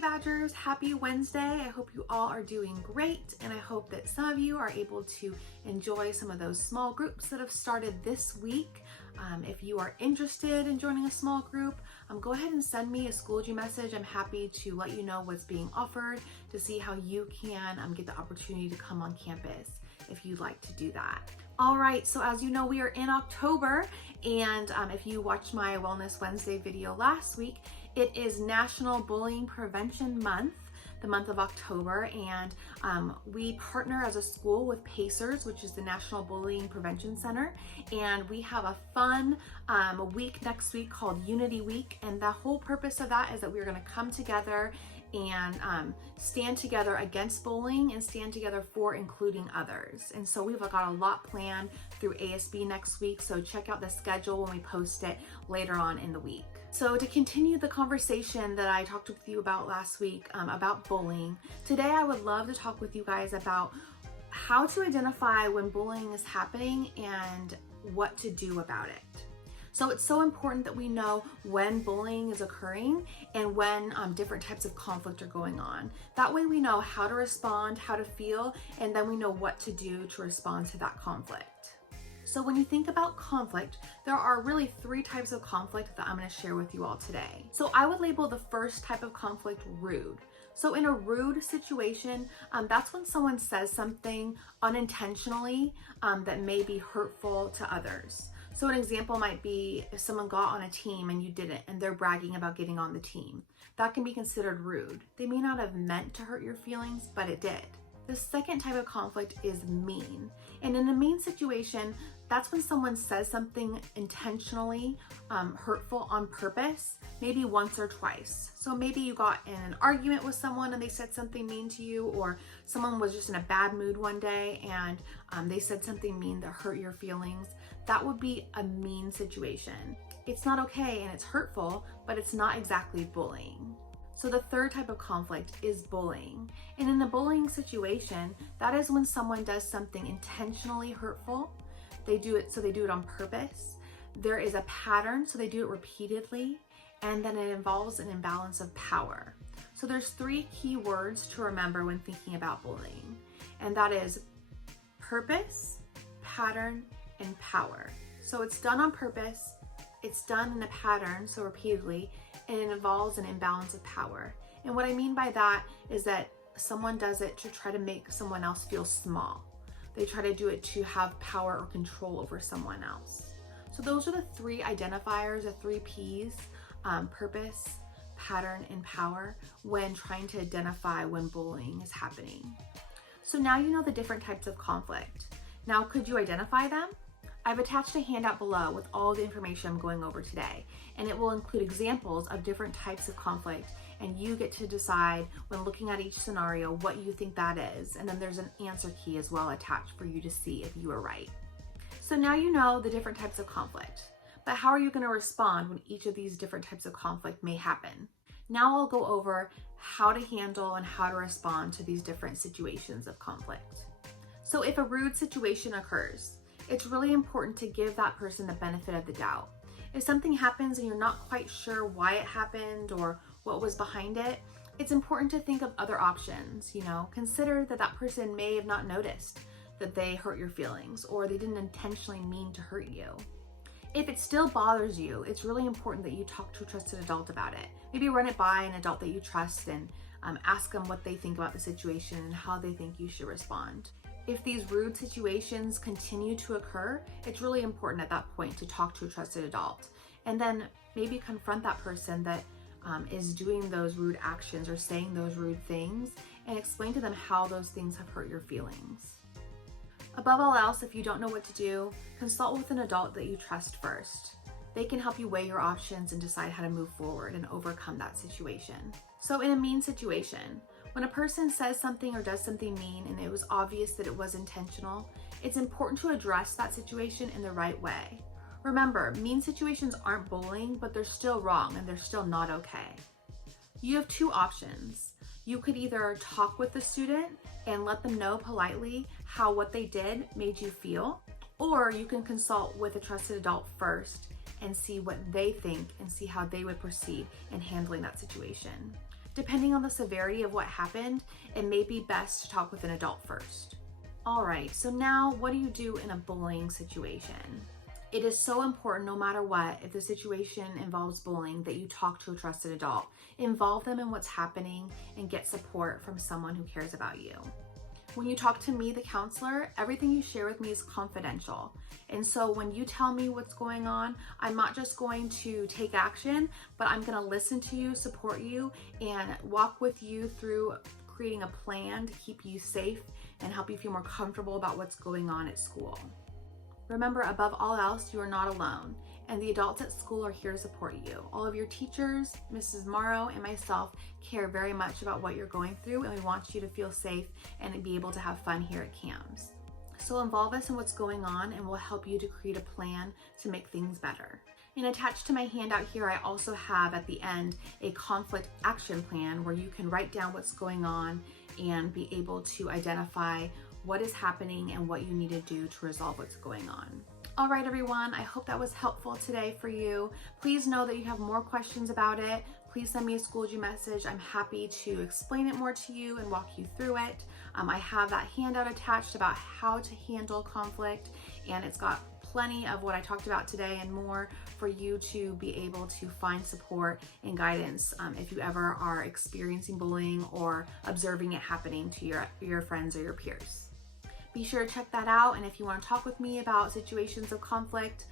Badgers, happy Wednesday. I hope you all are doing great, and I hope that some of you are able to enjoy some of those small groups that have started this week. If you are interested in joining a small group, go ahead and send me a Schoology message. I'm happy to let you know what's being offered to see how you can get the opportunity to come on campus if you'd like to do that. All right, so as you know, we are in October, and if you watched my Wellness Wednesday video last week, it is National Bullying Prevention Month, the month of October, and we partner as a school with PACERS, which is the National Bullying Prevention Center, and we have a fun week next week called Unity Week, and the whole purpose of that is that we're gonna come together and stand together against bullying and stand together for including others. And so we've got a lot planned through ASB next week, so check out the schedule when we post it later on in the week. So to continue the conversation that I talked with you about last week about bullying, today I would love to talk with you guys about how to identify when bullying is happening and what to do about it. So it's so important that we know when bullying is occurring and when different types of conflict are going on. That way we know how to respond, how to feel, and then we know what to do to respond to that conflict. So when you think about conflict, there are really three types of conflict that I'm going to share with you all today. So I would label the first type of conflict rude. So in a rude situation, that's when someone says something unintentionally that may be hurtful to others. So an example might be if someone got on a team and you didn't, and they're bragging about getting on the team. That can be considered rude. They may not have meant to hurt your feelings, but it did. The second type of conflict is mean. And in a mean situation, that's when someone says something intentionally hurtful on purpose, maybe once or twice. So maybe you got in an argument with someone and they said something mean to you, or someone was just in a bad mood one day and they said something mean that hurt your feelings. That would be a mean situation. It's not okay and it's hurtful, but it's not exactly bullying. So the third type of conflict is bullying. And in a bullying situation, that is when someone does something intentionally hurtful. They do it on purpose. There is a pattern, so they do it repeatedly, and then it involves an imbalance of power. So there's three key words to remember when thinking about bullying, and that is purpose, pattern, and power. So it's done on purpose, it's done in a pattern, so repeatedly, and it involves an imbalance of power. And what I mean by that is that someone does it to try to make someone else feel small. They try to do it to have power or control over someone else. So those are the three identifiers, the three P's, purpose, pattern, and power, when trying to identify when bullying is happening. So now you know the different types of conflict. Now, could you identify them? I've attached a handout below with all the information I'm going over today, and it will include examples of different types of conflict, and you get to decide when looking at each scenario what you think that is, and then there's an answer key as well attached for you to see if you are right. So now you know the different types of conflict, but how are you going to respond when each of these different types of conflict may happen? Now I'll go over how to handle and how to respond to these different situations of conflict. So if a rude situation occurs, it's really important to give that person the benefit of the doubt. If something happens and you're not quite sure why it happened or what was behind it, it's important to think of other options. Consider that that person may have not noticed that they hurt your feelings, or they didn't intentionally mean to hurt you. If it still bothers you, it's really important that you talk to a trusted adult about it. Maybe run it by an adult that you trust and ask them what they think about the situation and how they think you should respond. If these rude situations continue to occur, it's really important at that point to talk to a trusted adult, and then maybe confront that person that is doing those rude actions or saying those rude things, and explain to them how those things have hurt your feelings. Above all else, if you don't know what to do, consult with an adult that you trust first. They can help you weigh your options and decide how to move forward and overcome that situation. So in a mean situation, when a person says something or does something mean and it was obvious that it was intentional, it's important to address that situation in the right way. Remember, mean situations aren't bullying, but they're still wrong and they're still not okay. You have two options. You could either talk with the student and let them know politely how what they did made you feel, or you can consult with a trusted adult first and see what they think and see how they would proceed in handling that situation. Depending on the severity of what happened, it may be best to talk with an adult first. All right, so now what do you do in a bullying situation? It is so important, no matter what, if the situation involves bullying, that you talk to a trusted adult. Involve them in what's happening and get support from someone who cares about you. When you talk to me, the counselor, everything you share with me is confidential. And so when you tell me what's going on, I'm not just going to take action, but I'm going to listen to you, support you, and walk with you through creating a plan to keep you safe and help you feel more comfortable about what's going on at school. Remember, above all else, you are not alone, and the adults at school are here to support you. All of your teachers, Mrs. Morrow, and myself care very much about what you're going through, and we want you to feel safe and be able to have fun here at CAMS. So involve us in what's going on, and we'll help you to create a plan to make things better. And attached to my handout here, I also have at the end a conflict action plan where you can write down what's going on and be able to identify what is happening and what you need to do to resolve what's going on. All right, everyone, I hope that was helpful today for you. Please know that you have more questions about it. Please send me a Schoology message. I'm happy to explain it more to you and walk you through it. I have that handout attached about how to handle conflict, and it's got plenty of what I talked about today and more for you to be able to find support and guidance if you ever are experiencing bullying or observing it happening to your friends or your peers. Be sure to check that out, and if you want to talk with me about situations of conflict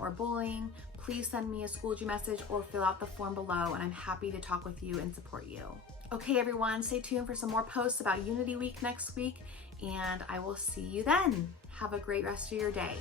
or bullying, please send me a Schoology message or fill out the form below, and I'm happy to talk with you and support you. Okay, everyone, stay tuned for some more posts about Unity Week next week, and I will see you then. Have a great rest of your day.